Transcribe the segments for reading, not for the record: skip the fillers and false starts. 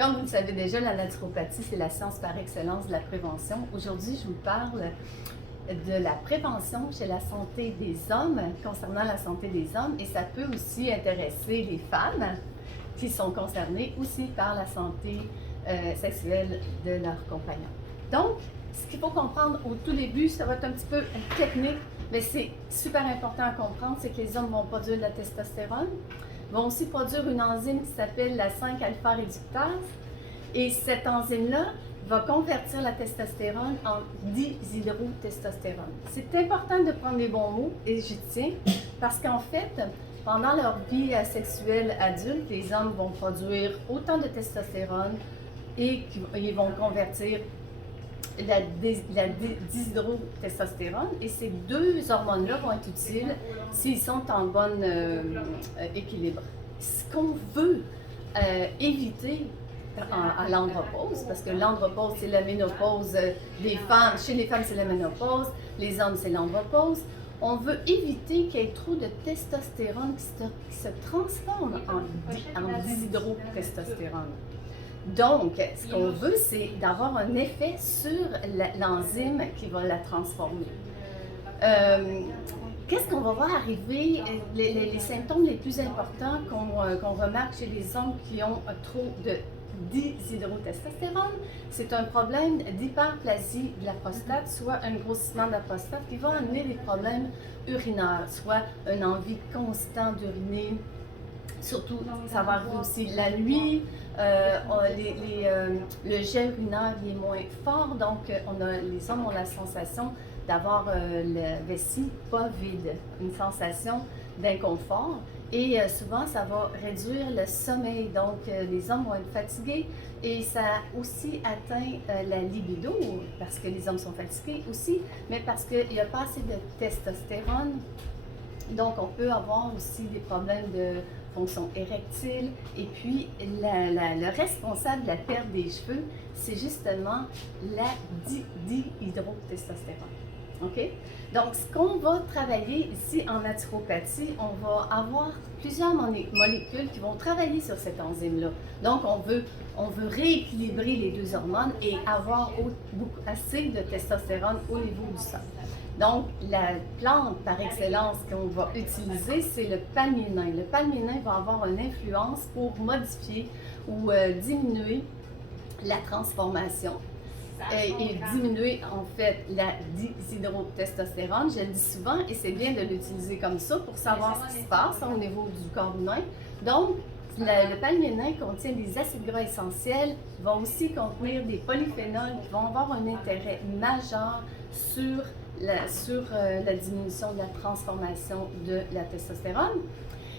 Comme vous le savez déjà, la naturopathie, c'est la science par excellence de la prévention. Aujourd'hui, je vous parle de la prévention chez la santé des hommes, concernant la santé des hommes, et ça peut aussi intéresser les femmes qui sont concernées aussi par la santé sexuelle de leur compagnon. Donc, ce qu'il faut comprendre au tout début, ça va être un petit peu technique, mais c'est super important à comprendre, c'est que les hommes vont produire de la testostérone, vont aussi produire une enzyme qui s'appelle la 5-alpha réductase, et cette enzyme-là va convertir la testostérone en dihydrotestostérone. C'est important de prendre les bons mots, et j'y tiens, parce qu'en fait, pendant leur vie sexuelle adulte, les hommes vont produire autant de testostérone et ils vont convertir la dihydrotestostérone, et ces deux hormones-là vont être utiles s'ils sont en bon équilibre. Ce qu'on veut éviter à l'andropause, parce que l'andropause, c'est la ménopause des femmes. Chez les femmes, c'est la ménopause, les hommes, c'est l'andropause. On veut éviter qu'il y ait trop de testostérone qui se transforme en dihydrotestostérone. Donc, ce qu'on veut, c'est d'avoir un effet sur l'enzyme qui va la transformer. Qu'est-ce qu'on va voir arriver? Les symptômes les plus importants qu'on remarque chez les hommes qui ont trop de dihydrotestostérone, c'est un problème d'hyperplasie de la prostate, soit un grossissement de la prostate qui va amener des problèmes urinaires, soit une envie constante d'uriner. Surtout, ça va arriver aussi la nuit, le jet urinaire est moins fort, donc les hommes ont la sensation d'avoir la vessie pas vide, une sensation d'inconfort. Et souvent, ça va réduire le sommeil, donc les hommes vont être fatigués, et ça aussi atteint la libido, parce que les hommes sont fatigués aussi, mais parce qu'il n'y a pas assez de testostérone. Donc, on peut avoir aussi des problèmes de fonction érectile. Et puis, le responsable de la perte des cheveux, c'est justement la dihydrotestostérone. OK? Donc, ce qu'on va travailler ici en naturopathie, on va avoir plusieurs molécules qui vont travailler sur cette enzyme-là. Donc, on veut rééquilibrer les deux hormones et avoir assez de testostérone au niveau du sang. Donc, la plante par excellence qu'on va utiliser, c'est le palminin. Le palminin va avoir une influence pour modifier ou diminuer la transformation et diminuer en fait la dihydrotestostérone. Je le dis souvent, et c'est bien de l'utiliser comme ça pour savoir ce qui se passe au niveau du corps humain. Donc, le palminin contient des acides gras essentiels, va aussi contenir des polyphénols qui vont avoir un intérêt majeur sur la diminution de la transformation de la testostérone.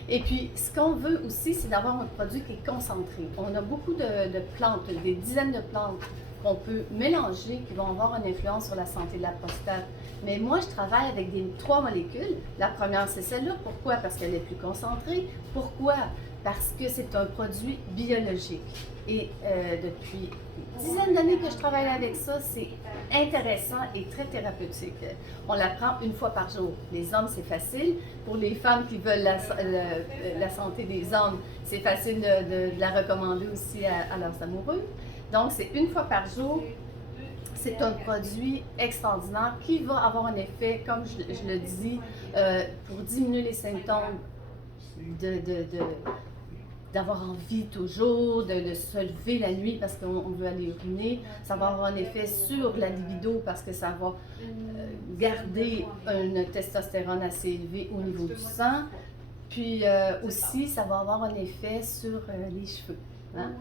Et puis, ce qu'on veut aussi, c'est d'avoir un produit qui est concentré. On a beaucoup de plantes, des dizaines de plantes qu'on peut mélanger qui vont avoir une influence sur la santé de la prostate. Mais moi, je travaille avec trois molécules. La première, c'est celle-là. Pourquoi? Parce qu'elle est plus concentrée. Pourquoi? Parce que c'est un produit biologique. Et depuis une dizaine d'années que je travaille avec ça, c'est intéressant et très thérapeutique. On la prend une fois par jour. Les hommes, c'est facile. Pour les femmes qui veulent la santé des hommes, c'est facile de la recommander aussi à leurs amoureux. Donc, c'est une fois par jour. C'est un produit extraordinaire qui va avoir un effet, comme je le dis, pour diminuer les symptômes d'avoir envie toujours de se lever la nuit parce qu'on veut aller uriner. Ça va avoir un effet sur la libido parce que ça va garder une testostérone assez élevée au niveau du sang. Puis aussi, ça va avoir un effet sur les cheveux. Hein?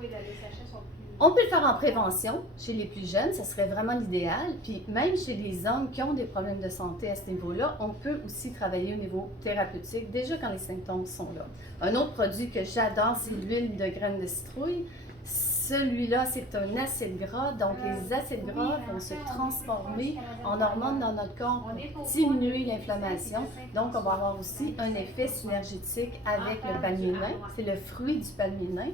On peut le faire en prévention chez les plus jeunes, ça serait vraiment l'idéal. Puis même chez les hommes qui ont des problèmes de santé à ce niveau-là, on peut aussi travailler au niveau thérapeutique, déjà quand les symptômes sont là. Un autre produit que j'adore, c'est l'huile de graines de citrouille. Celui-là, c'est un acide gras, donc les acides gras vont se transformer en hormones dans notre corps pour diminuer l'inflammation. Donc, on va avoir aussi un effet synergétique avec le palminin, c'est le fruit du palminin.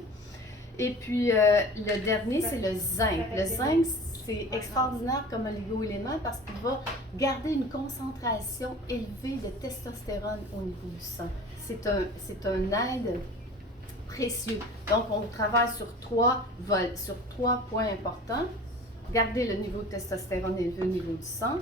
Et puis, le dernier, c'est le zinc. Le zinc, c'est extraordinaire comme oligo-élément parce qu'il va garder une concentration élevée de testostérone au niveau du sang. C'est un aide précieux. Donc, on travaille sur sur trois points importants. Garder le niveau de testostérone élevé au niveau du sang.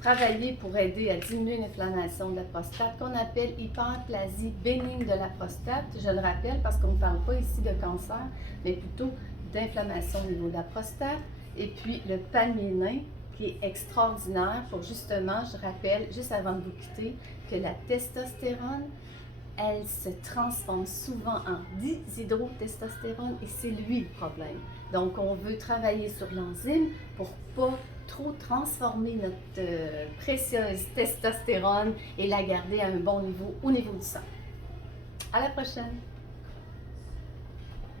Travailler pour aider à diminuer l'inflammation de la prostate, qu'on appelle hyperplasie bénigne de la prostate. Je le rappelle parce qu'on ne parle pas ici de cancer, mais plutôt d'inflammation au niveau de la prostate. Et puis le palminin, qui est extraordinaire pour justement, je rappelle, juste avant de vous quitter, que la testostérone, elle se transforme souvent en dihydrotestostérone et c'est lui le problème. Donc, on veut travailler sur l'enzyme pour pas trop transformer notre précieuse testostérone et la garder à un bon niveau au niveau du sang. À la prochaine!